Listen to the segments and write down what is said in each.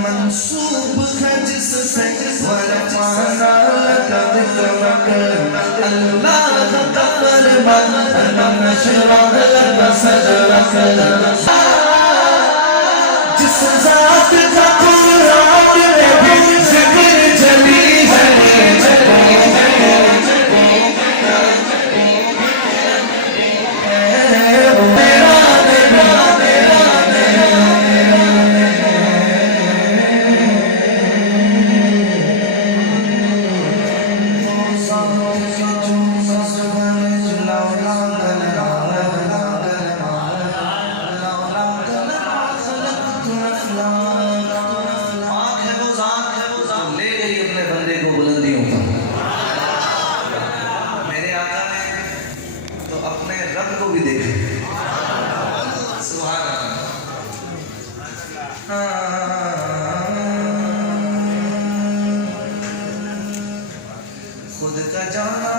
मंसूब है जिससे वरमाना लगा अल्लाह का फरमान नशरा लगा सदरक जिस ज़ात का कुरान में भी जिक्र जली है खुद का जाना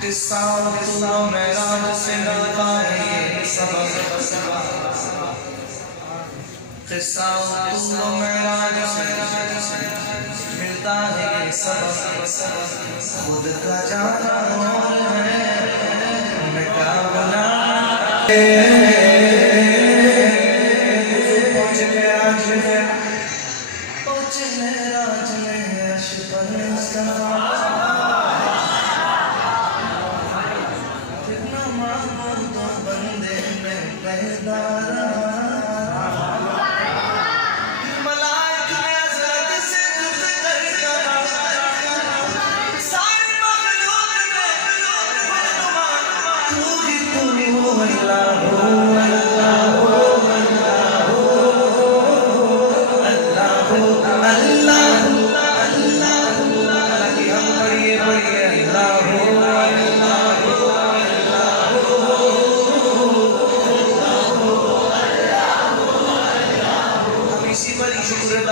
किस्सा मेराज से मिलता है ये सबक किस्सा मेराज से मिलता है ये सबक खुद का जाना है मैं क्या बना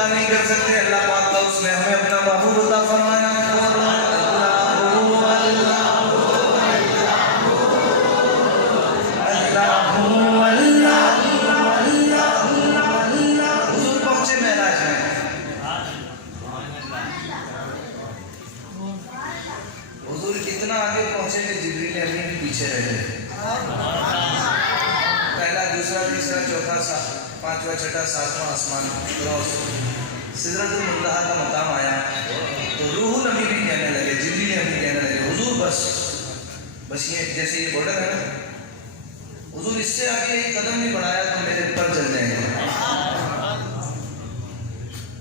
नहीं कर सकते अल्लाह पाक का उसने हमें अपना महबूब अता फरमाया हुजूर पहुंचे मेराज में हुजूर कितना आगे पहुंचे कि जिब्रील अमीन पीछे रह गए पहला दूसरा तीसरा चौथा पांचवा छठा सातवां आसमान सिदरतुल मुंतहा का मकाम आया तो रूहुल अमीन भी कहने लगे जिब्रील अमीन कहने लगे हुजूर बस ये जैसे ये बॉर्डर है ना हुजूर इससे आगे एक कदम नहीं बढ़ाया तो मेरे पर चल जाएंगे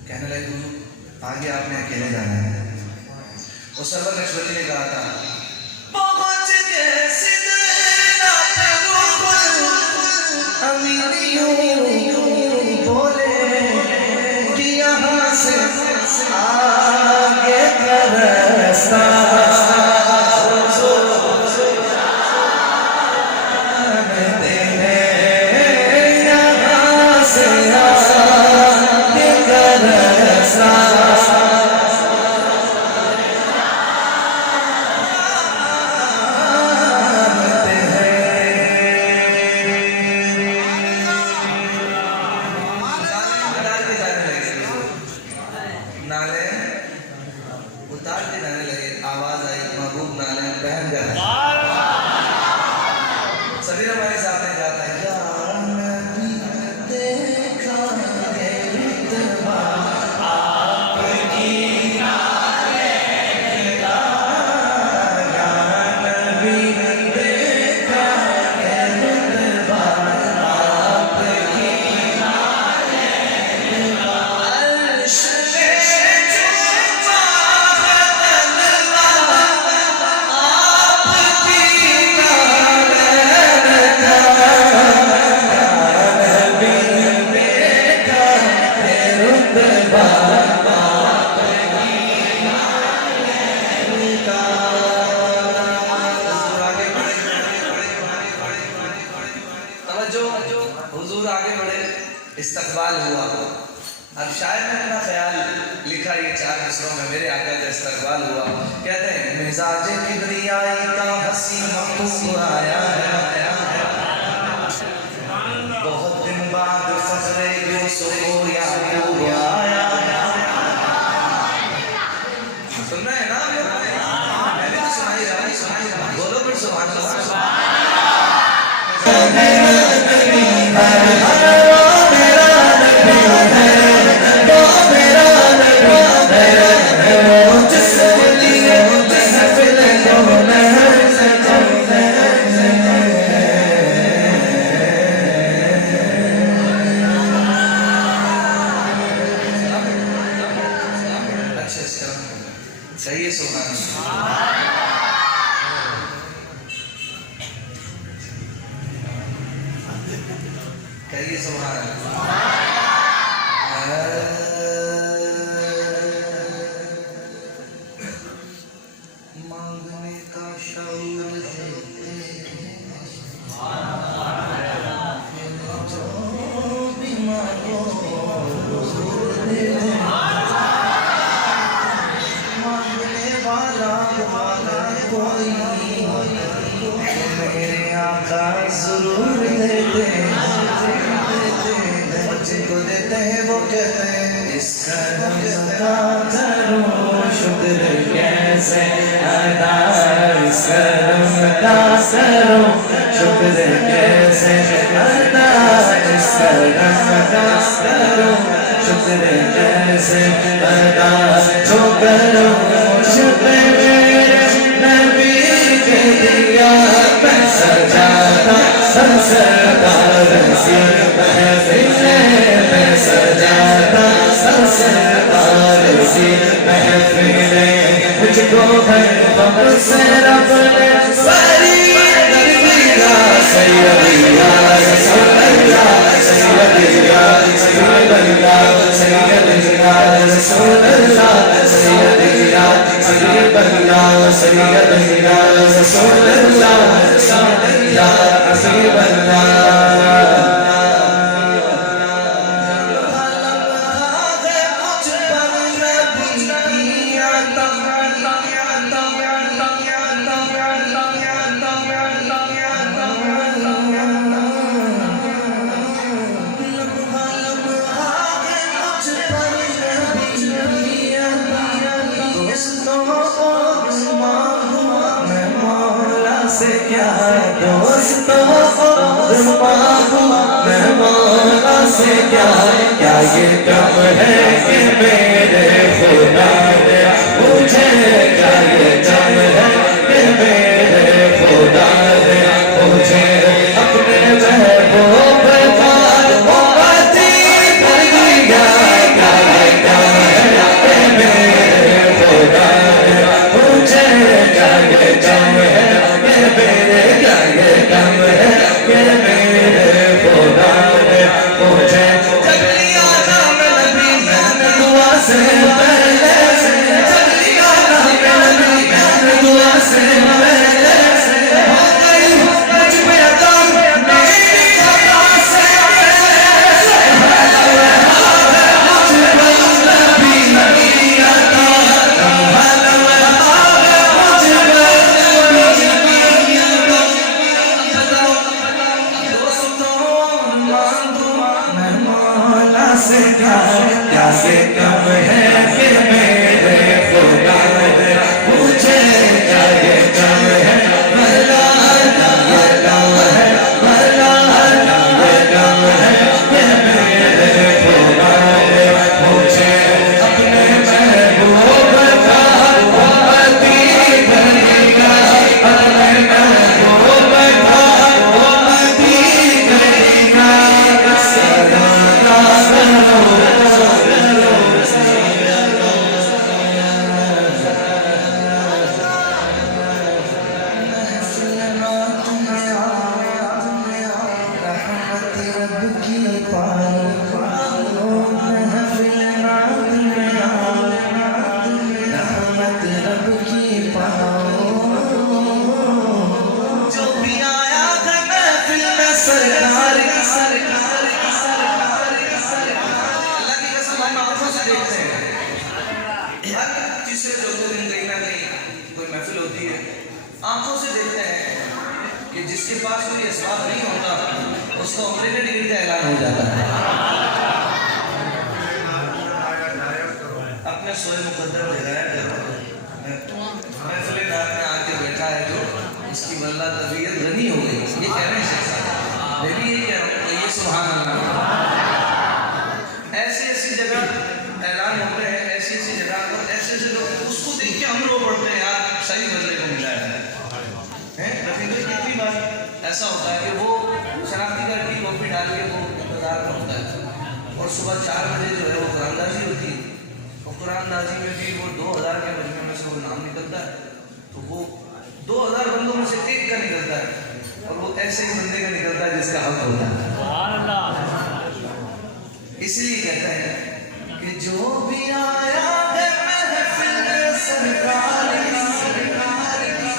कहने लगे हुजूर आगे आपने अकेले जाना है और सरवर नक्शबंदी ने कहा था पहुंच गए सिदरत रूहुल अमीन आगे का रास्ता नाले उतार के जाने लगे आवाज इस्तकबाल हुआ। अब शायर ने अपना ख्याल लिखा ये 4 मिसरों में, मेरे आका का इस्तकबाल हुआ। कहते हैं मिजाज किबरियाई का हसी महबूब आया है, बहुत दिन बाद फखरे यूसुफ याकूब आया। सुन रहे हैं ना? मैंने तो सुनाई रहा, बोलो फिर सुभान अल्लाह। कहिए सुभान अल्लाह। कहिए सुभान अल्लाह। मांगने का शौक जो भी मांगो कोई मेरे आका जरूर देते मुझको देते हैं, वो कहते हैं इस करम का करो शुक्र कैसे अदा, इस करम का करो शुक्र कैसे अदा, इस करम का करो शुक्र कैसे अदा, जो करो शुक्र सजाता सरदार सी महफिल में, सजाता सरदार सी महफिल, मुझको हर दम से रब ने सारी तकदीरा सैयदिया रसूलल्लाह, सैयदिया सैयदिया सैयदिया रसूलल्लाह, सैयदिया सैयदिया सैयदिया रसूलल्लाह, सैयदिया हबीबल्लाह। से क्या दोस्तों मांगू मैं मौला से क्या, क्या ये कम है कि मेरे खुदा ने मुझे, क्या ये कम है कि मेरे खुदा ने मुझे अपने महबूब का मोहब्बती कर दिया, क्या ये कम है कि मेरे खुदा ने मुझे, क्या ये कम है मेरे, क्या ये कम है कि मेरे खुदा ने मुझे जब लिया नाम नबी मैंने दुआ से जिसके पास कोई असबाब नहीं होता उसको उम्रे के टिकट का ऐलान हो जाता है। अपने सोए मुकद्दर जगाया महफिल-ए-नात में आके बैठा है जो उसकी वल्लाह तबीयत गनी हो गई, ये कह रहे हैं शेख साहब। मैं भी यही कह रहा हूँ, ये सुभान अल्लाह। ऐसी ऐसी जगह ऐलान होते हैं, ऐसी ऐसी जगह पर ऐसे ऐसे लोग, उसको देख के हम रो पड़ते हैं यार, सही बदले को मिला है। कितनी बार ऐसा होता है कि वो शराबी का टी कॉफी डाल के वो इंतजार में होता है और सुबह 4 बजे जो है वो कुरानदाजी होती है और कुरानदाजी में भी वो 2000 के मजमे में से वो नाम निकलता है, तो वो 2000 बंदों में से एक का निकलता है और वो ऐसे ही बंदे का निकलता है जिसका हक होता है। इसलिए कहते हैं कि जो भी आया है महफिल सरकारी,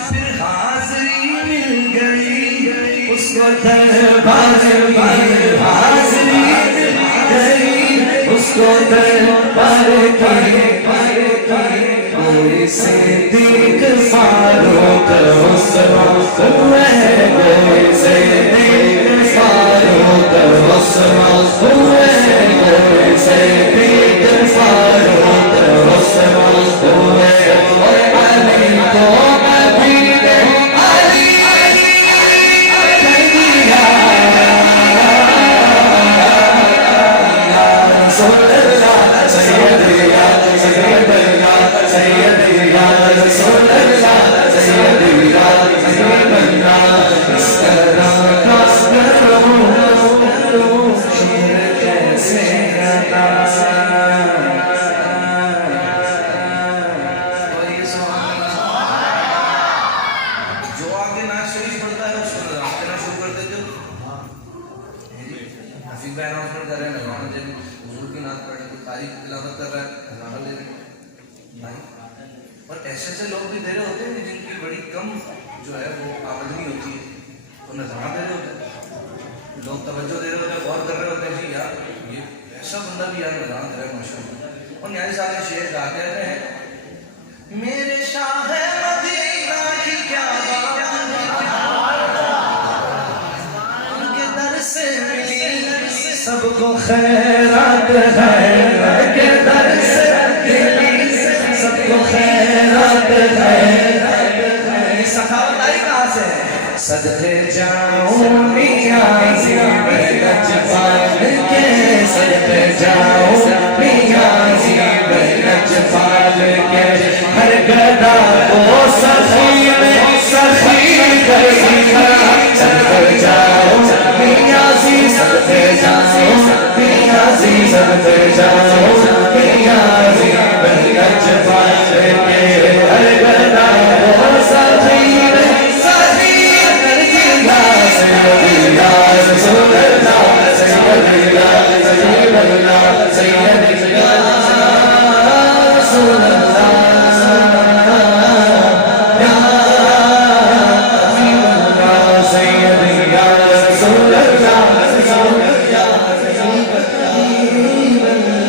फिर हाज़री मिल गई उसको दरबार में, हाज़री मिल गई उसको दरबार में। कोई सिद्दीक़ फारूक उस्मान है, कोई सिद्दीक़ फारूक उस्मान है, कोई सिद्दीक़ फारूक उस्मान है। और अली को अमीर अली कहिया या रसूल अल्लाह सैयदिया सैयदिया सैयदिया रसूल अल्लाह सैयदिया सैयदिया। इस तरह का करो शेर कैसे गाता। जो आगे नाच शरीफ पढ़ता है उसको नजर देना शुरू कर देते हो। हफीज भाई अनाउंसमेंट कर रहे हैं, मेहमान जब हुजूर की नात पढ़ने की तारीफ तिलावत कर रहा है, नजारा ले रहे हैं। और ऐसे ऐसे लोग भी दे रहे होते हैं जिनकी बड़ी कम जो है वो आमदनी होती है, तो नजरा दे रहे होते हैं, लोग तवज्जो दे रहे होते हैं, गौर कर रहे होते हैं जी यार ये ऐसा बंदा भी यार नजरा दे रहा है माशाअल्लाह। और न्याय साहब ने शेर गा कहते हैं, मेरे शाह मदीना की क्या बात, उनके दर से मिली सबको खैरात है, उनके दर से मिली सबको खैरात है। सखावताई कहाँ से है? सदके जाऊं नियाज़ी में लजपाल के, सदके जाऊं नियाज़ी में लजपाल के। हर गदा को सखी में सखी कर दिया, सदके जाऊं नियाज़ी, सदके जाऊं नियाज़ी, सदके जाऊं नियाज़ी में लजपाल के। हर गदा को सखी में सखी कर दिया, सैयदिया रसूल अल्लाह सैयदिया सैयदिया सैयदिया रसूल अल्लाह या हबीब अल्लाह सैयदिया रसूल अल्लाह सैयदिया हबीब अल्लाह।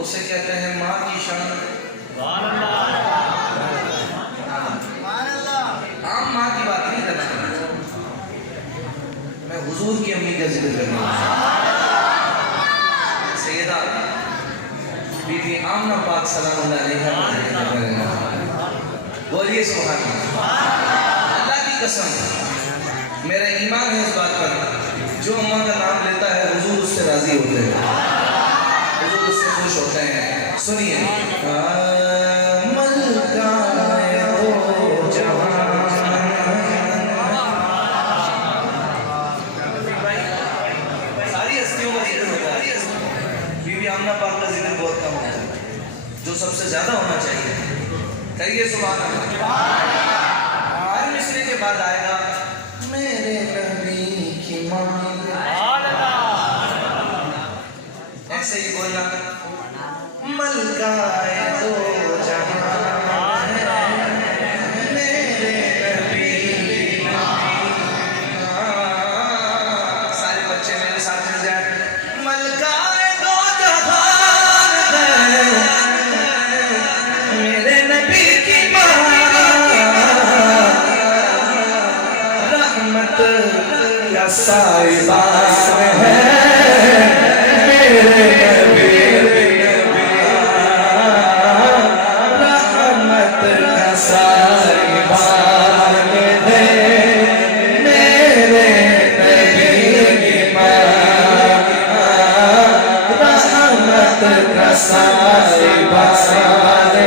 उसे कहते हैं माँ की शान। आम माँ की बात नहीं करना, मैं हुजूर की अम्मी का जिक्र करना। सैयदा बीबी आमना पाक सलामुल्लाह अलैहा, बोलिए सुभान अल्लाह। अल्लाह की कसम मेरा ईमान है इस बात पर, जो अम्मा का नाम लेता है हुजूर उससे राजी होते हैं, हुजूर उससे खुश होते हैं। सुनिए, सारी हस्तियों का जिक्र होता है, बीबी आमना पाक का जिक्र बहुत कम होता है, जो सबसे ज्यादा होना चाहिए। कहिए सुभान अल्लाह। हर मिसरे के बाद आएगा मेरे नबी की माँ, ऐसे ही बोलना मलकाए दो जहां है मेरे नबी की माँ। रहमत का साहिबान है मेरे नबी, रहमत का साहिबान है मेरे नबी, रहमत का साहिबान है।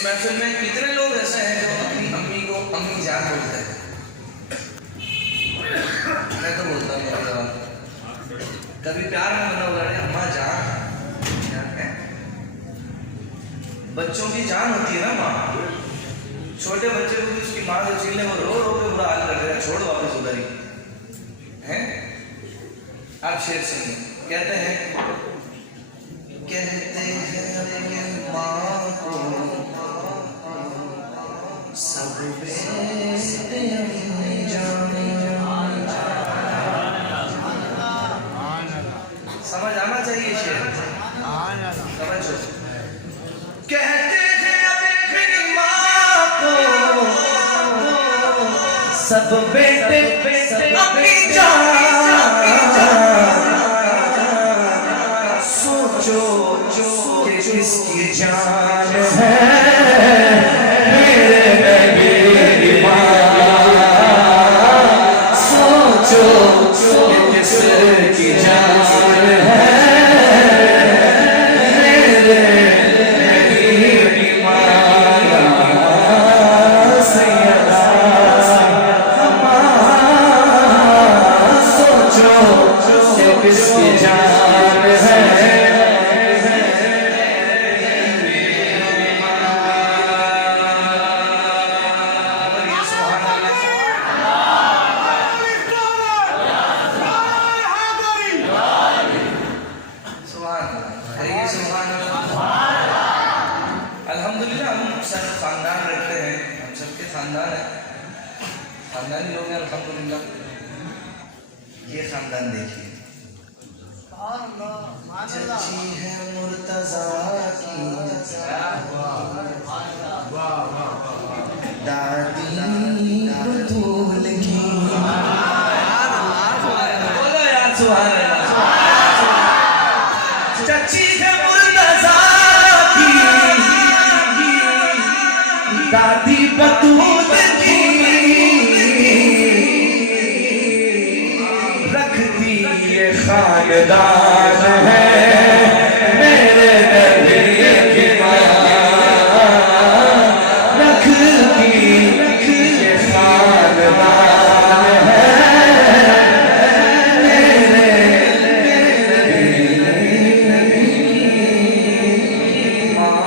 महफिल में कितने लोग ऐसे हैं जो अपनी अम्मी को अम्मी जान बोलते हैं? मैं तो बोलता हूँ कभी कभार, कभी प्यार में बना बोला अम्मा जान, जान है बच्चों की जान होती है ना माँ। छोटे बच्चे को भी उसकी माँ से छीनने को रो रो के बुरा हाल कर देगा, छोड़ वापस उधर ही है। आप शेर सुनिए, कहते हैं माँ को सब बेटे समझ आना चाहिए शेर, समझो। कहते हैं अपनी माँ को सब बेटे अपनी जान, सोचो कि किसकी जान है मेरे नबी की माँ, सोचो कि किसकी जान है मेरे नबी की माँ, सैयदा हमारा, सोचो कि किसकी जान है। अल्हम्दुलिल्लाह हम सब खानदान रखते हैं, हम सबके खानदान है, खानदानी लोग हैं अल्हम्दुलिल्लाह। ये खानदान देखिए, चची है मुर्तजा की, दादी बतूल की, बोलो यार सुभान अल्लाह। चची है मुर्तजा की, दादी बतूल की, रखती ये खानदान है मेरे नबी की माँ, रखती ये खानदान है मेरे नबी की माँ।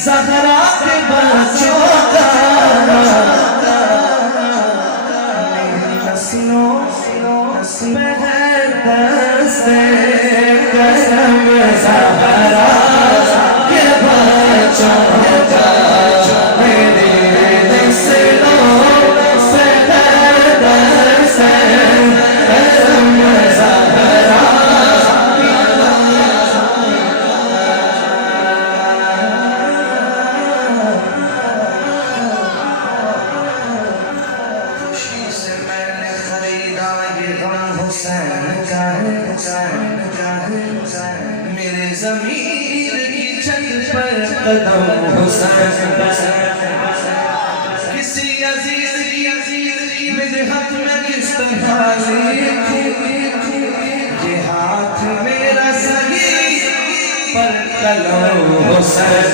ज़हरा के बच्चों का नस्लों में है दस्ते करम, ज़हरा के बच्चों का मेरी नस्लों से है दस्ते करम, ज़हरा हुसैन का है, हुसैन का है। ज़मीर की छत पर कदम हुसैन, किसी अजीज की मिदहत में किस तरह लिखूं, ये हाथ मेरा सही पर कलम हुसैन।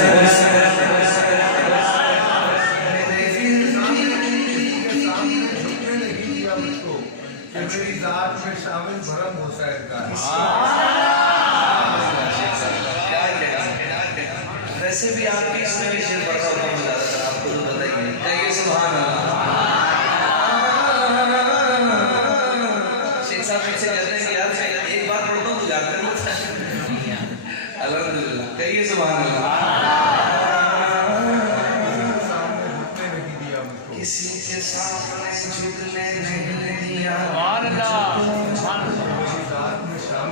मेरी जात में शामिल भरम हुसैन का वैसे भी आपकी इसमें भी शेर पढ़ा होता है ज़्यादातर, आपको तो बताइए, कहिए सुभान अल्लाह। शेख साहब मुझसे कहते हैं कि यार मैं एक बार पढ़ता हूँ तो याद कर लेता है। अल्हम्दुलिल्लाह, कहिए सुभान अल्लाह। किसी के सामने झुकने नहीं दिया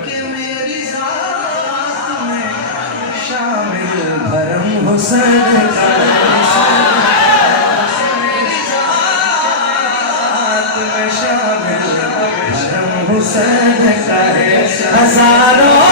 कि मेरी जात में शामिल भरम हुसैन का, मेरी जात में शामिल भरम हुसैन का है। हजारों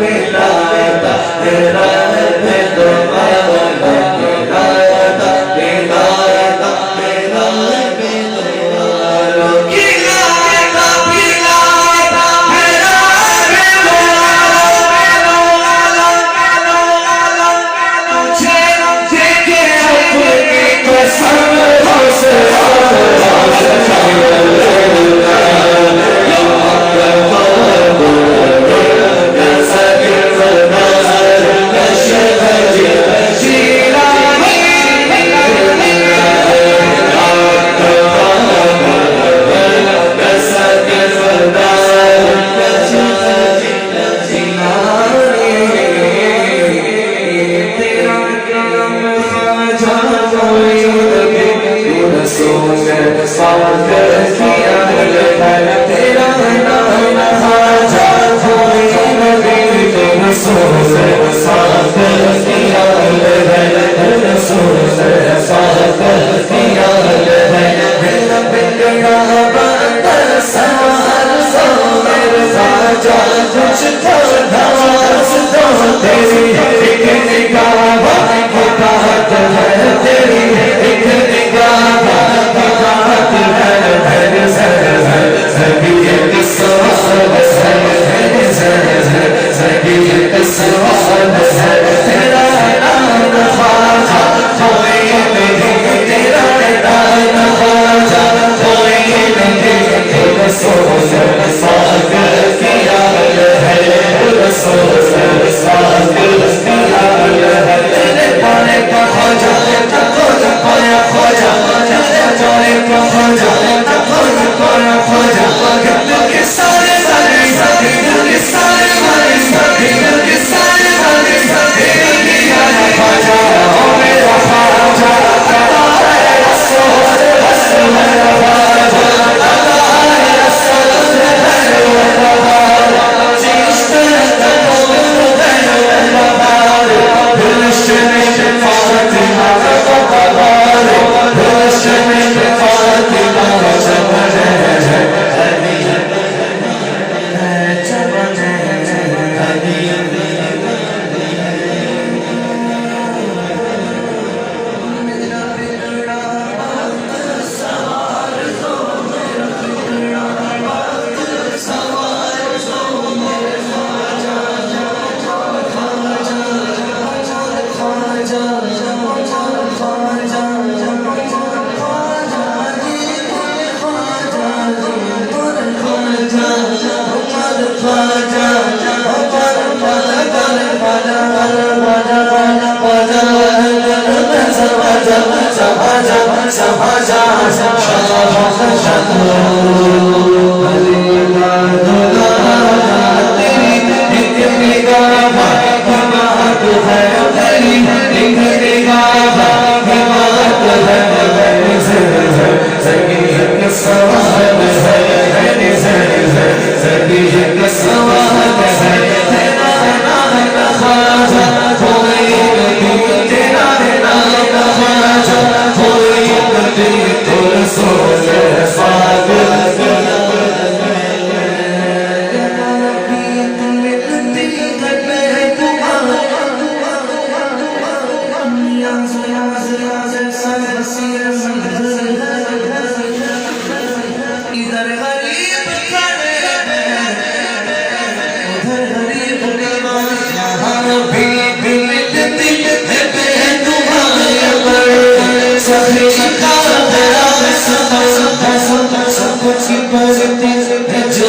पिलाता तेरा है तो मावला पिलाता पिलाता मेरा पिलाता खिलाता पिलाता मेरा मुझे देखे अपनी कसम जो